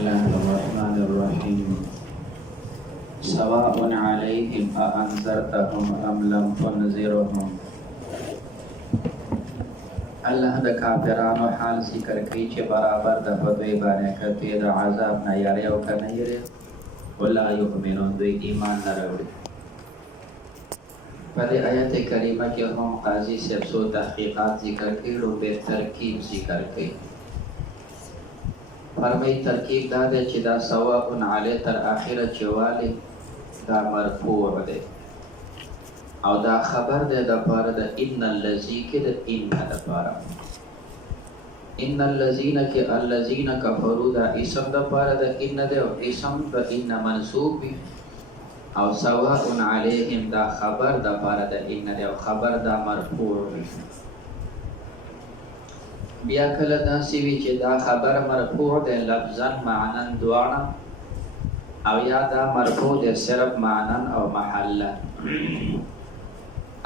बिस्मिल्लाहिर्रहमानिर्रहीम सवाउन अलैहिम अअंज़रतहुम अम लम तुनज़िरहुम। अल्लाह द काफिरानो हाल ज़िक्र कई चे बराबर द फदवे बाने कते द अज़ाब न यारे ओ का नहीं रे वला युमिनून दो ईमान न रवड़े। पदे आयत करीमा के हम काजी से सो तहकीकात ज़िक्र कई लो बेतरकीब ज़िक्र कई। फरमाई तरकीब दा दे ची दा सवाउन अलैहि तर आखिर चवाले दा मरफूअ दे और दा खबर दे दा पारा दा इन्नल लज़ी के दा इन्ना दा पारा इन्नल लज़ीना के अल्लज़ीना कफरू दा इसम दा पारा दा इन्ना दे और इसम दा इन्ना मंसूब भी और सवाउन अलैहिम दा खबर दा पारा दा इन्ना दे और खबर दा मरफूअ भी। बिया कल दासी विचे दा खबर मरफूअ दे लफ्ज़न मानन दुआना और या दा मरफूअ दे सिर्फ मानन और महल्ला।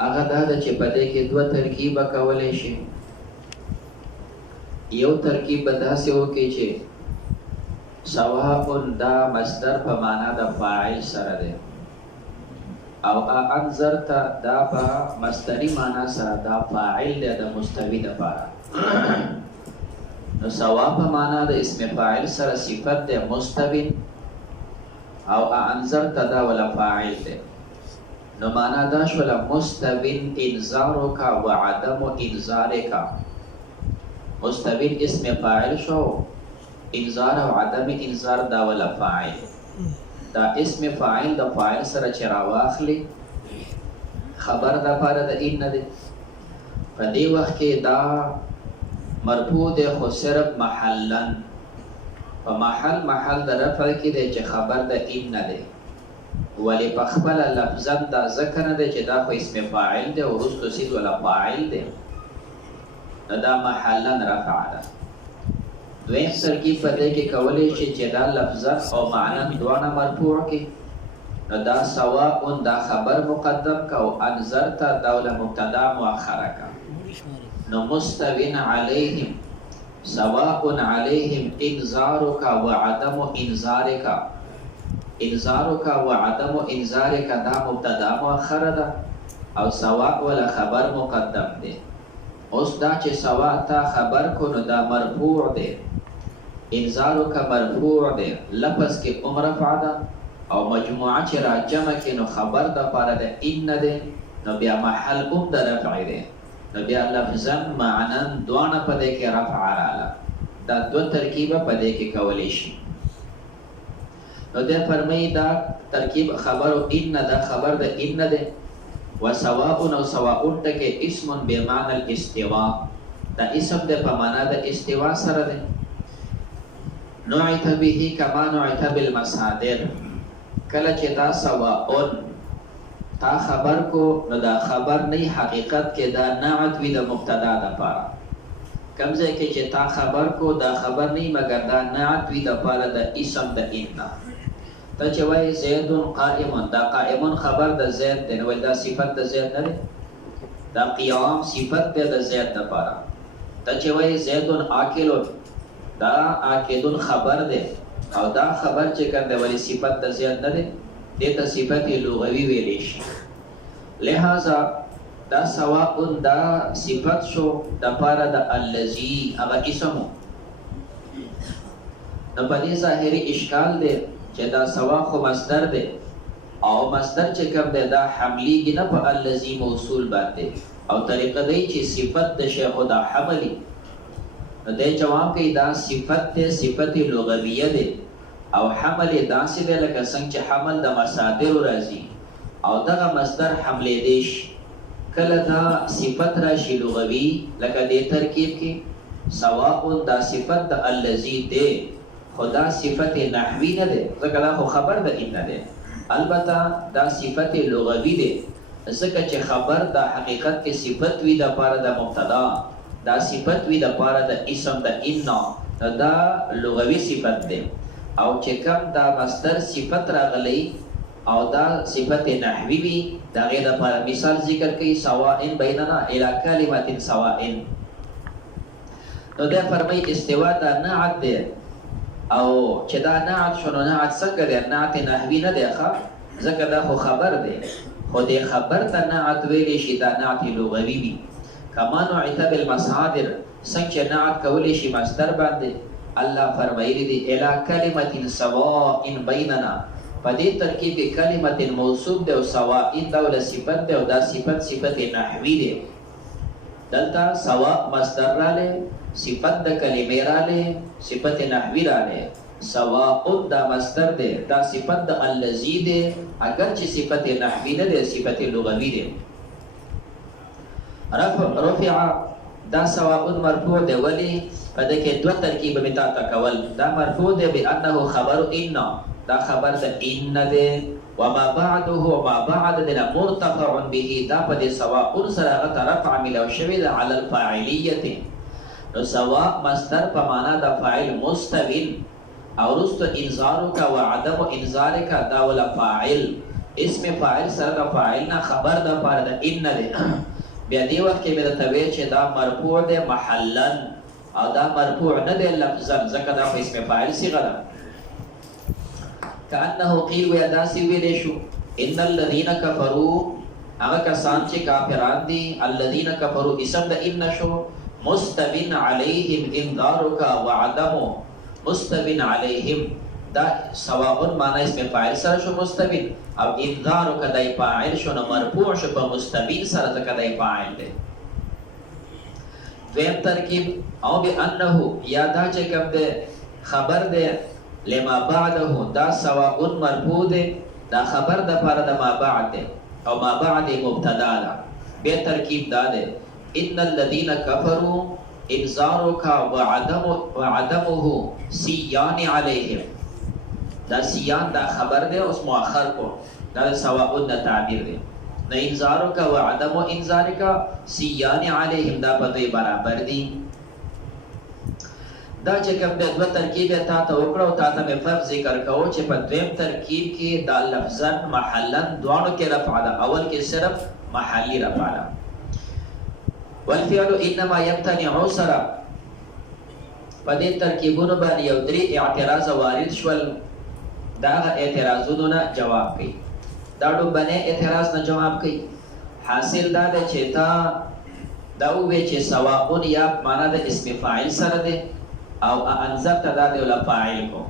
अगर दा चे पदे के दो तरकीब कवले शे यो तरकीब बदा से हो के चे सवाउन दा मस्दर पर माना दा फाइल सर दे और अअंज़रता दा पा मस्दरी माना सर दा फाइल दे दा मुस्तवी दा पारा no sawab माना द इसमें फाइल सर सिफत दे मुस्तविन और अअंज़रता दा वाला फाइल दे no माना दाश वाला मुस्तविन इंज़ारो का व अदम इंज़ारे का। मुस्तविन इसमें फाइल शो इंज़ार और अदम इंज़ार दा वाला फाइल दा इसमें फाइल दा फाइल सर चरावाखली खबर दा पारा दा इन दे पदे वक्त के दा मरफू दे खो सिर्फ महलन व महल दा रफ़ा की दे चे खबर दा इन दे वली पखबल लफ्ज़न दा ज़कर दे चे दा खो इसमें फ़ाइल दे और उसको सीध वाला फ़ाइल दे दा महलन रफ़ा दा द्वेम तरकीब पदे के कवले चे दा लफ्ज़न और मानन दुआना मरफू के दा सवाउन दा खबर मुक़द्दम का और अंज़रता दा वाला मुब्तदा मुअख्खर का न मुस्तविन अलैहिम सवाउन अलैहिम इंज़ारुका व अदम इंज़ारिका। इंज़ारुका व अदम इंज़ारिका दा मुब्तदा मुअख्खर दा और सवा वाला खबर मुक़द्दम दे उस दा चे सवा ता खबर को न दा मरफू दे इंज़ारुका मरफू दे लफ्ज़ के उमरफ़ा दा और मजमुआ चे राजमा के न खबर दा पारा दे इन दे न बिया महल दा रफ़ा दे नबिया लफ्ज़न मानन दुआना पदे के रफ़ा आला दा दो तरकीब पदे के कवलेशी तो दे फरमाई दा तरकीब खबर इन दा खबर दा इन दे व सवाउन और सवाउन तके इस्मुन बेमानल इस्तिवा दा इसम दे पमाना दा इस्तिवा सर दे नुइता बिही कमा नुइता बिल मसादिर कल चेता सवाउन ता खबर को न दा खबर नहीं हकीकत के दा नाअत वी दा मुब्तदा दा पारा कमजे के चे ता खबर को दा खबर नहीं मगर दा नाअत वी दा पारा दा इसम दा इन्ना ता चवाई ज़ैदुन क़ाइमुन दा क़ाइमुन खबर दा ज़ैद दे न दा सिफत दा ज़ैद न दा क़ियाम सिफत दे दा ज़ैद दा पारा ता चवाई ज़ैदुन आकिलुन दा आकिलुन खबर दे और दा खबर चे कर दे वाली सिफत दा ज़ैद न देता सिफत लुग़वी वेलिश लिहाजा दा सवाउन दा सिफत शो दा पारा दा अल्लज़ी अगर इसमो न बनी ज़ाहिरी इश्काल दे चे दा सवा खो मस्दर दे और मस्दर चे कब दे दा हमली की न पा अल्लज़ी मौसूल बाते और तरीक़ा दे चे सिफत दे शेखो दा हमली दे जवाब के दा सिफत लुग़विया दे और हमल दासी दे लका संग चे हमल दा मसादिर राजी और दा मस्दर हमले देश कल दा सिफत राशि लुग़वी लका दे तरकीब की सवाउन दा सिफत दा अल्लज़ी दे खुदा सिफत नहवी न दे ज़कला खो खबर दा इन दे अलबत्ता दा सिफत लुग़वी दे ज़का चे खबर दा हकीकत के सिफत वी दा पारा दा मुब्तदा दा सिफत वी दा पारा दा इसम दा इन्ना दा लुग़वी सिफत दे और चेकम दा मस्दर सिफत रागली और दा सिफत नहवी भी दा गैर पर मिसाल जिक्र कई सवाइन बैनना इला कलिमतिन सवाइन तो दे फरमाई इस्तिवा दा नाअत दे او چې دا نعت شنو نعت څنګه دی نعت نحوی نه دی ښه ځکه دا خو خبر دی خو دې خبر ته نعت ویلی شي دا نعت لغوي وي کما نعت بالمصادر څنګه نعت کولی شي مصدر باندې الله فرمایلی دی الی کلمه سواء بیننا په دې ترکیب کې کلمه موصوف دی او سواء دا ول صفت دی او دا صفت نحوی دی دلته سواء مصدر راله صفت د کلمې راله صفت نحوی راله سواء دا مصدر دی دا صفت د الذی دی اگر چې صفت نحوی نه دی صفت لغوی دی رفع دا سواء مرفوع دی ولی په دې کې دوه ترکیب به تا کول دا مرفوع دی بانه خبر ان دا خبر د ان دی وما بعده وما بعد دنا مرتفع به دا په دې سواء سره رفع ملو شوی د علی الفاعلیه نو سواء مصدر په معنا د فاعل مستوین او رست انذارک و عدم انذارک دا ولا فاعل اسم فاعل سره د فاعل نه خبر د پاره د ان دی بیا دی وخت کې مې ته وی چې دا مرفوع دی محلا او دا مرفوع نه دی لفظا ځکه دا په اسم فاعل صيغه ده کانه قیل و داسی ویل شو ان الذين كفروا هغه کسان چې کافران دي الذين كفروا اسم د ان شو مستبن عليهم انذارك وعدم مستبن عليهم دا سواء معنی اسم فاعل سره شو مستبن او انذارك دای فاعل شو نو مرفوع شو په مستبن سره ځکه دای فاعل دی دویم ترکیب او بانه یادا چې کوم ده خبر ده لما بعده دا سواء مرفوع ده دا خبر ده پر د ما بعد ده او ما بعد مبتدا ده به ترکیب دا ده ان الذين كفروا انذارك وعدمه سيان عليهم دا سیان دا خبر ده اوس مؤخر کو دا سواء د تعبیر ده نه انذارک و عدم انذارک سیان علیهم دا په دې برابر دي دا چې کوم د دوه ترکیب تا ته وکړو تا ته په فرق ذکر کوو چې په دویم ترکیب کې دا لفظا محلا دوانو کې رفع ده اول کې صرف محلی رفع ده والفعل انما يمتنع سرا په دې ترکیبونو باندې یو درې اعتراض وارد شول دا اعتراضونو نه جواب کوي دا ډوبنه اعتراض نه جواب کوي حاصل دا ده چې تا دا وې چې سواء یا معنا د اسم فاعل سره ده او انذر تدا ده ولا فاعل کو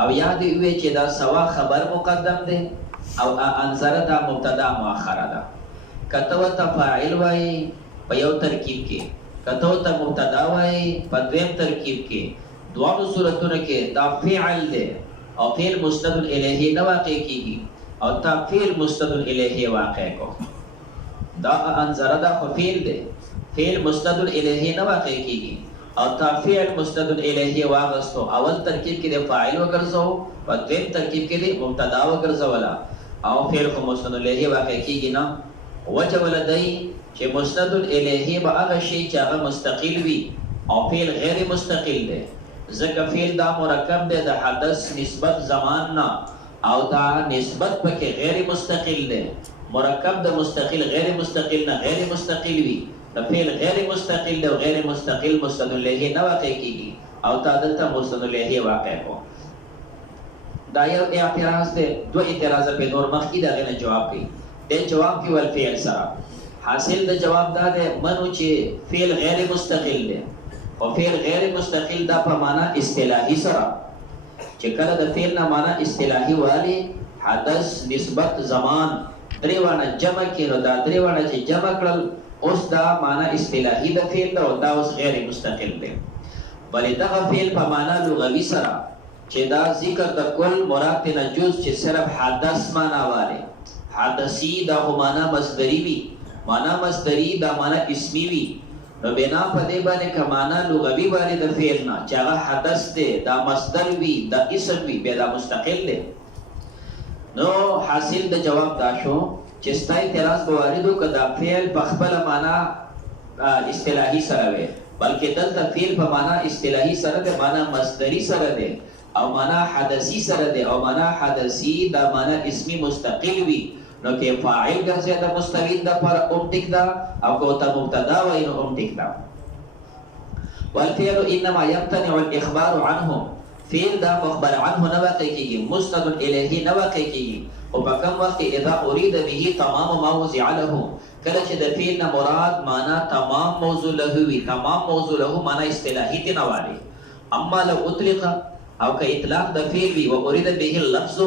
او یاد وې چې دا سوا خبر مقدم ده او انذر دا مبتدا مؤخره ده کته وت فاعل وای په یو ترکیب کې کته وت مبتدا وای په دویم ترکیب کې دوه صورتونو کې دا فعل ده او فعل مستند الیه نه واقع کیږي او تا فعل مستند الیه واقع کو دا انذر دا فعل ده فعل مستند الیه نه واقع کیږي او تا فعل مستند الیه واغستو اول ترکیب کې د فاعل وګرځو او دویم ترکیب کې د مبتدا وګرځولا او فعل کو مستند الیه واقع کیږي نه وجه ولدی چې مستند الیه به هغه شی چې هغه مستقل وي او فعل غیر مستقل ده ځکه فعل دا مرکب ده د حدث نسبت زمان نه او دا نسبت پکې غیر مستقل ده مرکب د مستقل غیر مستقل نه غیر مستقل وي د فعل غیر مستقل ده او غیر مستقل مستند الیه نه واقع کیږي او تا دلته مستند الیه واقع کو دا یو اعتراض ده دو اعتراض په نور مخکې دا غنه جواب کوي د جواب کې ول فعل سره حاصل د جواب دا ده منو چې فعل غیر مستقل ده او فعل غیر مستقل دا په معنا اصطلاحي سره چې کله د فعل نه معنا اصطلاحي والی حدث نسبت زمان دریوانه جمع کړو دا دریوانه چې جمع کړل اوس دا معنا اصطلاحي د فعل او دا اوس غیر مستقل دی بلې دا فعل په معنا لغوي سره چې دا ذکر د کل مراد نه جز چې صرف حدث معنا والی حدثي دا معنا مصدری وي معنا مصدری دا معنا اسمی وي نو بنا په دې باندې کمانا لغوي باندې د فعل نه چې هغه حدث دی دا مصدر وي دا اسم وي به دا مستقل دی نو حاصل د جواب دا شو چې ستای اعتراض بواردو کدا فعل په خپل معنا اصطلاحي سره وي بلکې دلته فعل په معنا اصطلاحي سره د معنا مصدری سره دی او معنا حدثي سره دی او معنا حدثي دا معنا اسمی مستقل وي نو کې فاعل ګرځي د مستوین د پر اومټیک دا او کو ته مبتدا وای نو اومټیک دا والفعل انما يمتنع الاخبار عنهم فعل دا مخبر عنه نه واقع کیږي، مستند الیه نه واقع کیږي. او په کوم وخت اذا اريد به تمام ما وضع له، کله چې د فعل نه مراد معنا تمام موضوع له وي، تمام موضوع له معنا اصطلاحي ته نه وایي. اما لو اطلق او که اطلاق د فعل وي و اريد به اللفظ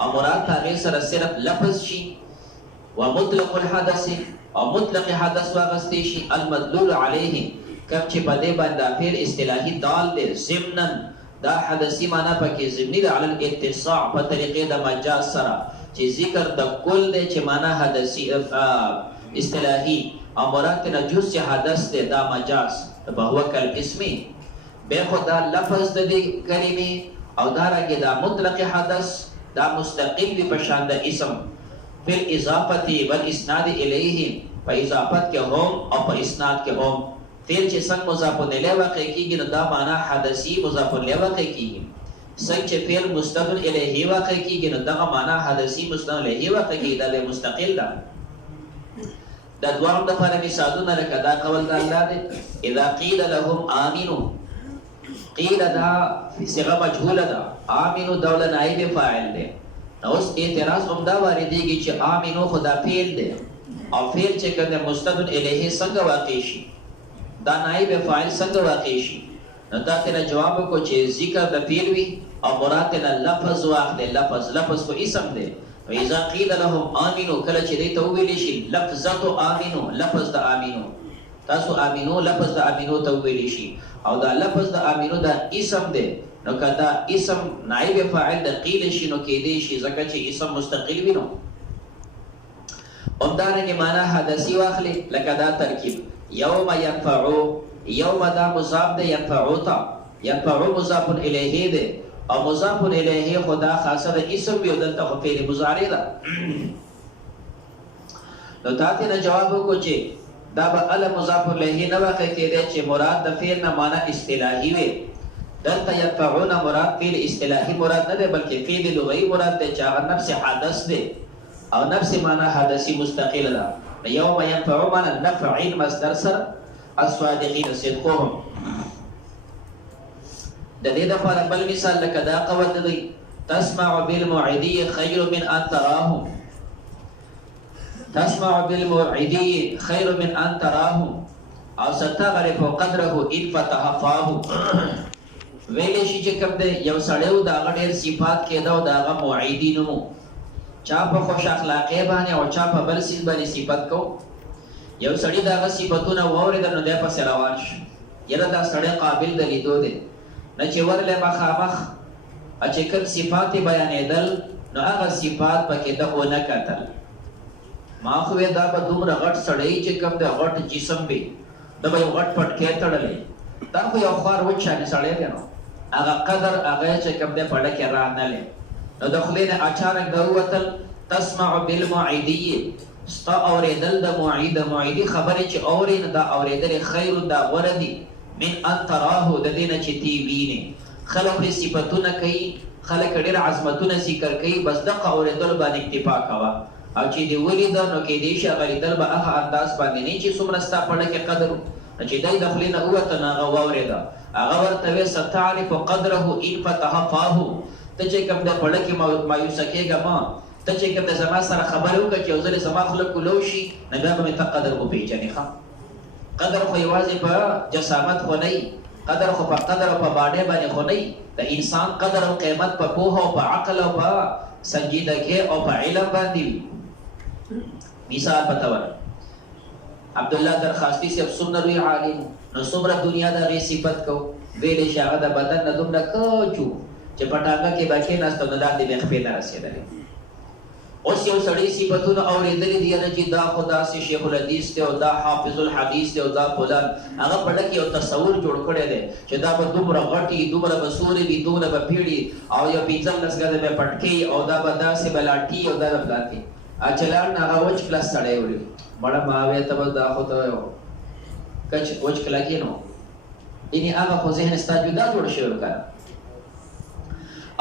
او مراد هغه سره صرف لفظ شي، ومطلق الحدث او مطلق حدث واغستې شي، المدلول علیه کوم چې په دې باندې فعل اصطلاحي دال دی ضمنا دا حدثي معنا پکې ضمني ده علی الاتساع په طریقې د مجاز سره چې ذکر د کل دی چې معنا حدثي اصطلاحي او مراد نه جز حدث دی دا مجاز په هو کل اسمي به خدا لفظ د دې کلمې او دا راګه دا مطلق حدث دا مستقل دی په شان د اسم فی الاضافه والاسناد الیه په اضافت کې هم او په اسناد کې هم فعل چې څنګه مضاف الیه واقع کیږي نو دا معنا حدثي مضاف الیه واقع کیږي، څنګه چې فعل مستند الیه واقع کیږي نو دا معنا حدثي مستند الیه واقع کیږي، دا به مستقل ده. د دوام د لپاره مثالونه لکه دا قول د الله دی اذا قیل لهم آمنوا، قیل دا صيغه مجهوله ده، آمنوا دوله نائب فاعل ده. اوس اعتراض هم دا واردېږي چې آمنوا خدا فعل ده او فعل چې کله مستند الیه څنګه واقع شي، دا نائب فاعل څنګه واقع شي؟ نو دا ته جواب کو چې ذکر د فعل وی او مراد نه لفظ واخلې، لفظ کو اسم دی. اذا قيل لهم امنوا کله چې دې ته ویل شي لفظه امنو، لفظ د امنو، تاسو امنو لفظ د امنو ته ویل شي او دا لفظ د امنو دا اسم دی. نو کدا اسم نائب فاعل د قیل شي نو کې دی شي ځکه چې اسم مستقل وي. نو همدارنګه معنا حدثي واخلې لکه دا ترکیب یوم ينفعو، یوم دا مضاف ده ينفعو تا، ينفعو مضاف الیه ده او مضاف الیه خدا خاصه ده اسم یو دلته خو فعل مضارع ده. نو تاسو نه جواب وکړو چې دا به ال مضاف الیه نه واقع کېږي چې مراد د فعل نه معنا اصطلاحي وي. دلته ينفعون مراد فعل اصطلاحي مراد نه ده بلکې فعل لغوي مراد ده چې هغه نفس حدث ده او نفس معنا حدثي مستقل ده. يوم ينفع معنا نفع مصدر سره الصادقين صدقهم. د دې لپاره بل مثال لکه دا قول دی تسمع بالموعدي خير من ان تراهم، تسمع بالموعدي خير من ان تراهم او ستغرف قدره ان فتح فاه. ویلې شي چې کوم دی یو سړیو دا غډیر صفات کېدا او دا غ موعدي نومو، چا په خوش اخلاقی باندې او چا په بل سیز باندې صفت کو. یو سړی داغه صفاتونه واورېدل نو دی پسې روان شو، یره دا سړی قابل د لیدو دی. نه چې ورله مخامخ چې کوم صفات بیانېدل نو هغه صفات پکې د ونه کتل. ما خو دا به دومره غټ سړی چې کوم د غټ جسم به د به یو غټ پټ کې تړلې، دا خو یو خوار وچانه سړی دی. نو هغه قدر هغه چې کوم د پړه کې را نه لې نو د خلینه اچانک د وتل تسمع بالموعدي ستا اوریدل د موعدي خبره چې اورین دا اوریدل خیر دا وردی من ان تراه د دینه چې تی وینه. خلق صفاتونه کوي، خلق ډېر عظمتونه ذکر کوي، بس دغه اوریدل باندې اکتفا کوا او چې دی ولید نو کې دې شغلیدل به هغه انداز باندې نه چې څومره ستا پړه کې قدر چې دای د خلینه وته نه اوریدا هغه ورته ستعرف قدره ان فتح فاه. ته چې کوم د پړه کې مایوس کېږه ما ته چې کوم د زما سره خبرو کې چې ځل سما خلق کولو شي نه به مې قدر کو پیژنې. ښه قدر خو یوازې په جسامت خو نه، قدر خو په قدر او په باندې باندې خو نه. د انسان قدر او قیمت په پوهه او په عقل او په سنجیدګۍ او په علم باندې. مثال پتاور عبد الله درخواستي سے څومره لوی عالم نو څومره دنیا د غي صفت کو ویلې شاغه د بدن نه دومره کوچو چې پټاګه کې باکې ناست نو د دې مخې نه رسیدلې. اوس یو سړی صفاتونه اورېدلې دي چې دا خدا سي شیخ الحدیث ته او دا حافظ الحدیث ته او دا فلان هغه پړه کې یو تصور جوړ کړی دی چې دا به دومره غټي دومره بسوري وي دومره به پیړي او یو پیځم لسګه به پټکی او دا به داسې بلاټي او دا بلاټي اچلان هغه وچ کلاس سړی وړي بڑا ماوي ته دا خو ته یو کچ وچ کلا کې نو دیني هغه خو ذهن ستاسو جدا جوړ شوی وکړه.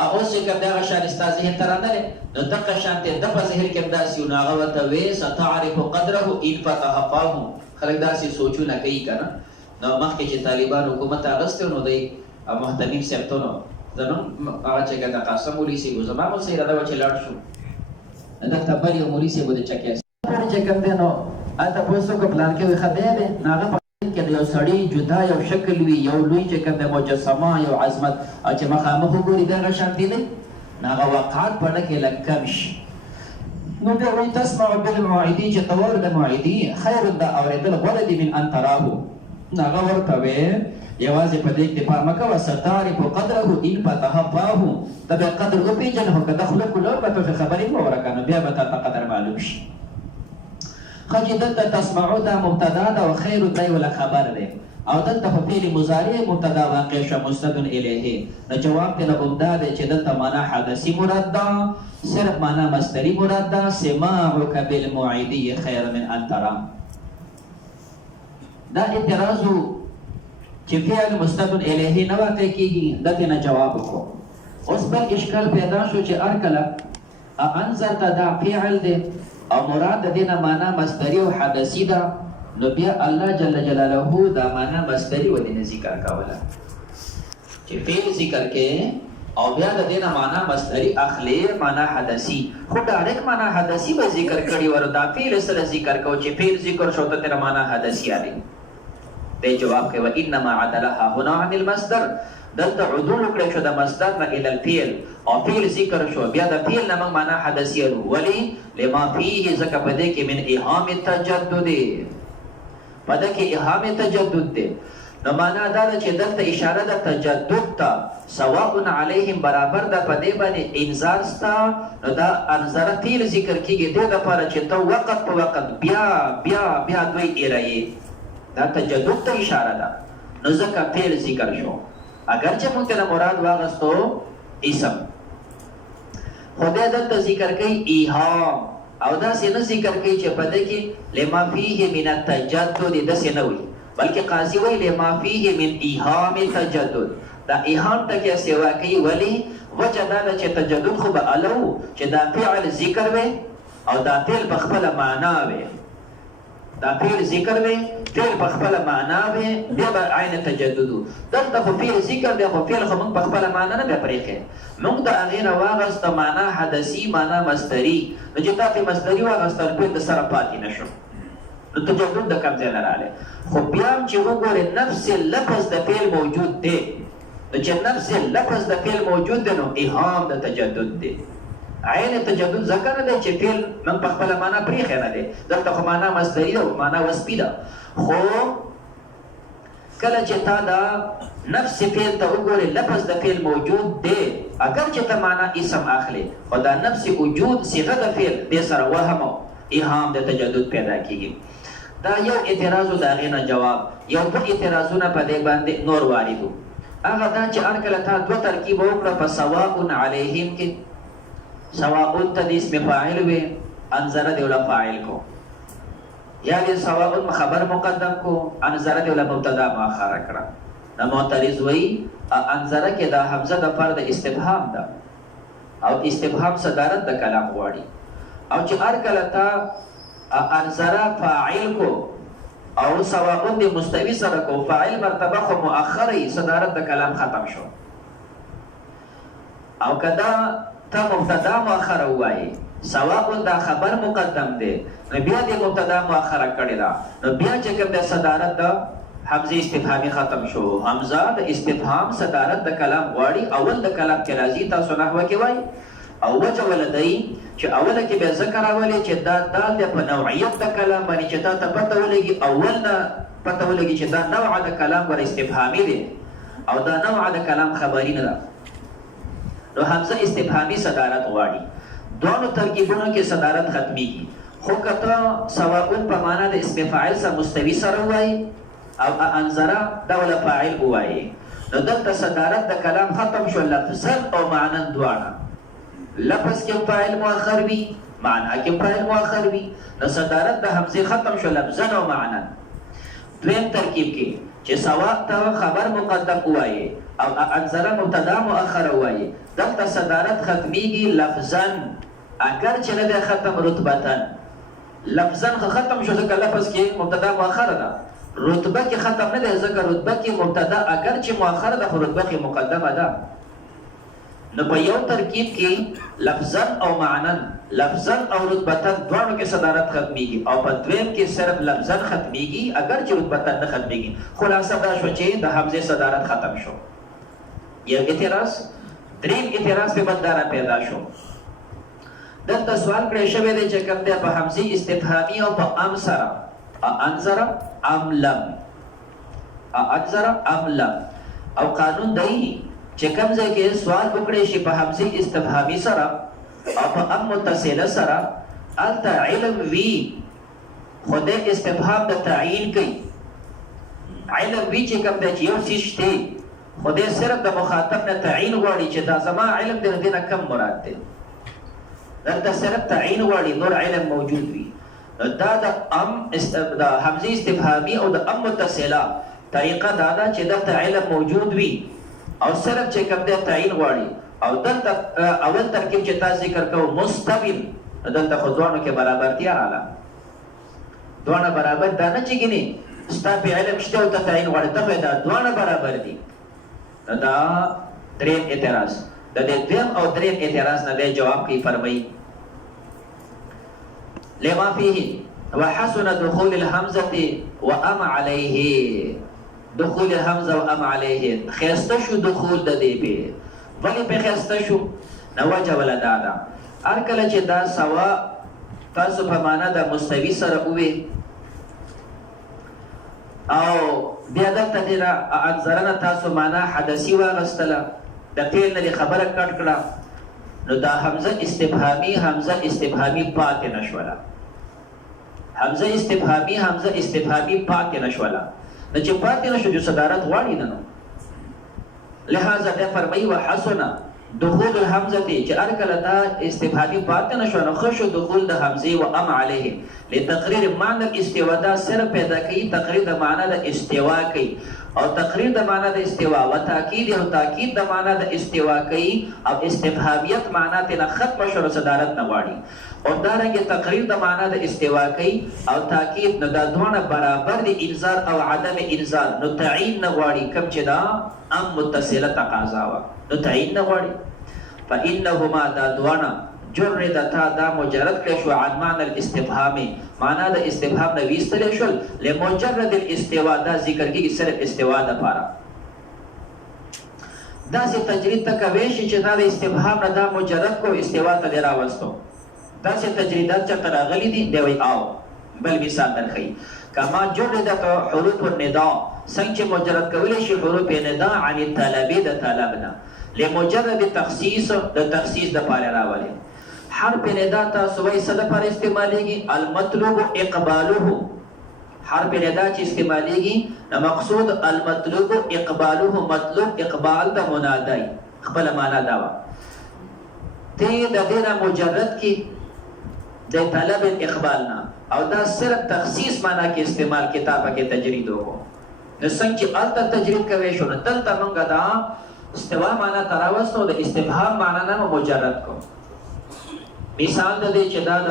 اوس چې کوم دا شان ستاسو ذهن ترانه نو دغه شانته د په ذهن کې داسې یو ناغه وته وې ستعرف قدره ان فتح فاه. خلک داسې سوچونه کوي کنه. نو مخکې چې طالبان حکومت اغسته نو دی محتمیم سپتونو زمون هغه چې ګټه قاسم ولي سي زما مو سي راځو چې لاړ شو دلته بل یو مولي سي بده چکه چې کوم دی نو اته پوسو کو پلان کې وي خبره ناغه کې یو سړی جدا یو شکل وي یو لوی چې کوم مجسمه یو عظمت چې مخامخ وګوري دا شانتي دی ناغه وقعات پړه کې لکم شي نو بیا وایي تسمع بالموعدي چې تور د موعدي خیر د اورېدل غوره دي من ان تراه ناغه ورته وې یوازې په دې اکتفا مه کوه ستعرف قدره ان فتحفاه ته بیا قدر وپېژنه که د خوله کولو به ته خبرې مه ورکه نو بیا به تا ته قدر معلوم شي ښه چې دلته تسمعو دا مبتدا ده او خیر دی ولا خبر دی او دلته په فعل مضارع مبتدا واقع شو مسند الیه نو جواب ته مبتدا دی چې دلته معنا حدثي مراد ده صرف معنا مصدری مراد ده سماعک بالموعدی خیر من ان ترى دا اعتراض چې فعل مستند الیه نه واقع کیږي دته نه جواب وکړو اوس بل اشکال پیدا شو چې ارکله انذرت دا فعل دی او مراد د دینه معنا مصدری او حدثی ده نو بیا الله جل جلاله دا معنا مصدری و دینه ذکر کاوله چې فعل ذکر کې او بیا د دینه معنا مصدری اخلي معنا حدثی خو ډایرک معنا حدثی به ذکر کړي وردا فعل سره ذکر کو چې فعل ذکر شو ته معنا حدثی علي دې جواب کوي و انما عدلها هنا عن المصدر دلته عدول کړی شو د مصدر نه الى الفعل او فعل ذکر شو بیا د فعل نه معنا حدثی ولی لما فيه زکه پدې کې من ایهام التجدد پدې کې ایهام تجدد دی نو معنا دا چې دلته اشاره د تجدد ته سواء علیهم برابر ده پدې باندې انذار ستا نو دا انذار فعل ذکر کیږي د لپاره چې تو وخت په وخت بیا بیا بیا دوی ایرایي دا تجدد ته اشاره ده نو ځکه فعل ذکر شو اگر چې موږ ته مراد واغستو اسم خدای دلته ذکر کوي ایهام او دا څنګه ذکر کوي چې پدې کې لما فيه من التجدد د څه نه وي بلکې قاضي وی لما فيه من ایهام تجدد دا ایهام ته کې سیوا کوي ولی وجدان چې تجدد خو به الو چې دا فعل ذکر وي او دا فعل په خپل معنا وي دا فعل ذکر وي فعل په خپل معنا وي بیا به عین تجدد دلته خو فعل ذکر دی خو فعل خو موږ په خپل معنا نه پرېږي موږ د هغې نه واغسته معنا حدثي معنا مصدري نو چې تا په مصدري واغسته فعل د سره پاتې نه شو نو تجدد د کوم ځای نه راغلی خو بیا هم چې وګورې نفس لفظ د فعل موجود دی نو چې نفس لفظ د فعل موجود دی نو ایهام د تجدد دی عین تجدد ذکر نه دی چې فعل موږ په خپل معنا پرېښی نه دی دلته خو معنا مصدري ده معنا وصفي ده خو کله چې تا دا نفس فعل ته وګورې لفظ د فعل موجود دی اگر چې ته معنا اسم اخلي خو دا نفس وجود صيغه د فعل دې سره وهم او ایهام د تجدد پیدا کیږي دا یو اعتراض د هغې نه جواب یو دوه اعتراضونه په دې باندې نور واردو هغه دا چې هر کله تا دوه ترکیب وکړه په سواء علیهم کې سواء ته د اسم فاعل وي انذر دی ولا فاعل کو یا دې سواء خبر مقدم کو انذر دی ولا مبتدا مؤخر کړه نو معترض وی انذر کې دا حمزه د فرد استفهام ده او استفهام صدارت د کلام غواړي او چې هر کله تا انذر فاعل کو او سواء دی مستوی سره کو فاعل مرتبه خو مؤخري صدارت د کلام ختم شو او کدا تا مبتدا مؤخر وایي سواء دا خبر مقدم دی نو بیا د مبتدا مؤخر کړی دا نو بیا چې کوم د صدارت د حمزه استفهامي ختم شو حمزه د استفهام صدارت د کلام غواړي اول د کلام کې راځي تاسو نحوه کې وایي او وجه ولدی چې اوله کې به ذکر راولي چې دا د په نوعیت د کلام باندې چې تا ته پته ولګي اول نه پته ولګي چې دا نوع د کلام ور استفهامي دی او دا نوع د کلام خبري نه ده نو حمزه استفهامي صدارت غواړي دوه ترکیبونو کې صدارت ختميږي خو کته سواء په معنا د اسم فاعل سره مستوي سره وایي او انذر دا ولا فاعل وایي نو دلته صدارت د کلام ختم شو لفظ او معنا دواړه لفظ کې فاعل مؤخر وي معنا کې فاعل مؤخر وي نو صدارت د حمزه ختم شو لفظ او معنا دویم ترکیب کې چې سواء ته خبر مقدم وایي او انذر مبتدا مؤخر وایي دلته صدارت ختميږي لفظا اگر چې نه ختم رتبتن لفظا ختم شو ځکه لفظ کې مبتدا مؤخر ده رتبه کې ختم نه ده ځکه رتبه کې مبتدا اگر چې مؤخر ده خو رتبه کې مقدمه ده نو په یو ترکیب کې لفظا او معنن لفظا او رتبتن دوانو کې صدارت ختميږي او په دویم کې صرف لفظا ختميږي اگر چې رتبتن نه ختميږي. خلاصه دا شو چې د حمزه صدارت ختم شو. یو اعتراض دریم اعتراض په بدلاره پیدا شو. دلته سوال کړی شوی دی چې کوم دی په حمزه استفهامي او په ام سره انذر ام لم انذر ام لم او قانون دی چې کوم ځای کې سوال وکړي شي په حمزه استفهامي سره او په ام متصله سره الته علم وی خدای استفهام د تعیین کوي. علم وی چې کوم دی چې یو څه شته خدای صرف د مخاطب نه تعیین غواړي چې دا زما علم د دې نه کم مراد دی. دلته صرف تعیین غواړي نور علم موجود وي. دا د ام د حمزه استفهامي او د ام متصله طریقه دا ده چې دلته علم موجود وي او صرف چې کوم دی تعیین غواړي او دلته اول ترکیب چې تاسو ذکر کوو مستبین دلته خو دوانو کې برابرتیا رااله. دوانه برابر دا نه چې ګینه ستا په علم شته او ته تعیین غواړي ته دا دوانه برابر دي. دا دریم اعتراض د دې دویم او دریم اعتراض نه دی جواب کوي فرمایي لما فيه وحسن دخول الحمزه وام عليه دخول الحمزه وام عليه خيسته شو دخول د دې به ولی په خيسته شو نو وجه ولا دا هر کله چې دا سوا تاسو په معنا د مستوي سره وې او بیا د تدیرا انظرنا تاسو معنا حدثي واغستله د تیل نه خبره کټ کړه نو دا حمزه استفهامي پاتې نشوله. حمزه استفهامي پاتې نشوله. نو چې پاتې نشو جو صدارت غواړي نه نو لہذا دا فرمایي وحسن دخول الحمزه چې ارکل دا استفهامي پاتې نشو نو خشو دخول د حمزه و ام عليه لتقرير معنى الاستواء دا صرف پیدا کوي تقریر د معنی د استوا کوي او تقریر د معنی د استوا او تاکید او تاکید د معنی د استوا کوي او استفهامیت معنی ته ختم شو صدارت نه غواړي او دارنګه تقریر د معنی د استوا کوي او تاکید نه د دوه برابر دي انذار او عدم انذار نو تعین نه غواړي کوم چې دا ام متصله تقاضا وا نو تعین نه غواړي فانهما دا دوه جردتا دا مجرد کړی شو عن معنی الاستفهام معنا د استفهام نه ویستل شو لمجرد الاستواء دا ذکر کیږي صرف استواء د پاره دا سي تجرید تک ویش چې دا د استفهام نه دا مجرد کو استواء ته راوستو دا سي تجریدات چې راغلي دي دی وی او بل مثال درخی کما جردت حروف النداء څنګه مجرد کولې شي حروف النداء عن الطلب د طلبنا لمجرد تخصیص د تخصیص د پاره راولي. حرف ندا تاسو وای صد پر استعمالېږي المطلوب اقباله حرف ندا چې استعمالېږي نو مقصود المطلوب اقباله مطلوب اقبال د منادای خپل معنا دا و ته د دې مجرد کې د طلب اقبالنا او دا صرف تخصیص معنا کې استعمال کتابه کې تجرید وو نو څنګه چې الته تجرید کوي شو نو تل تمنګ دا استوا معنا تراوسو د استفهام معنا نه مجرد کو مثال د دې چې دا د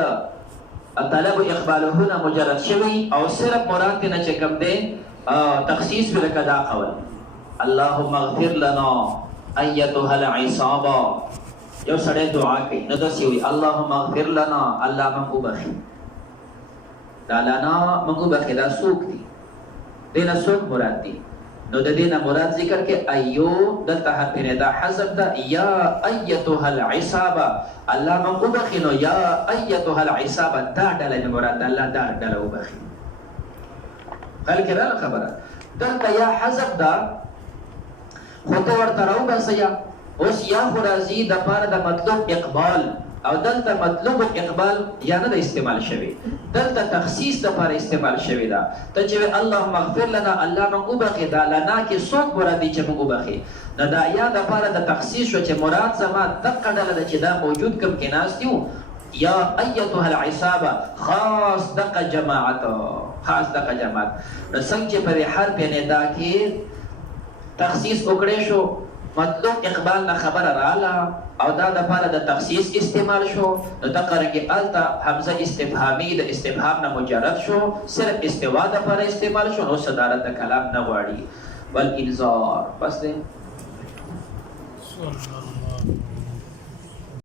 طلب اقباله نه مجرد شوی او صرف مراد نه چې کوم دی تخصیص ولکه دا قول اللهم اغفر لنا ايتها العصابه یو سړی دعا کوي نو دا سی وی اللهم اغفر لنا الله موږ بخي دا لنا موږ بخي دا سوق دي دینه سوق مراد دي نو د دینه مراد ذکر کې ایو دلته حرف ندا حذف ده یا ایتها العصابه الله موږ بخي نو یا ایتها العصابه دا ډله مراد الله دا ډله وبخي هل کړه خبره دلته یا حذف ده خو ته ورته راو بس یا اوس یا خرازی د پاره د مطلوب اقبال او دلته مطلوب اقبال یا نه استعمال شوی دلته تخصیص د پاره استعمال شوی دا ته چې اللهم اغفر لنا الله موږ بخي دا لنا کې څوک مرادي چې موږ بخي دا د یا د پاره د تخصیص شو چې مراد زما دغه ډله چې دا موجود کوم کې ناس دیو یا ایتها العصابه خاص دغه جماعت نو څنګه چې په حرف ندا کې تخصیص وکړې شو مطلوب اقبال نه خبر رااله او دا د پاره د تخصیص استعمال شو نو تقرنګ التا حمزه استفهامی د استفهام نه مجرد شو صرف استوا د پاره استعمال شو نو صدارت د کلام نه غواړي بل انذار پس دې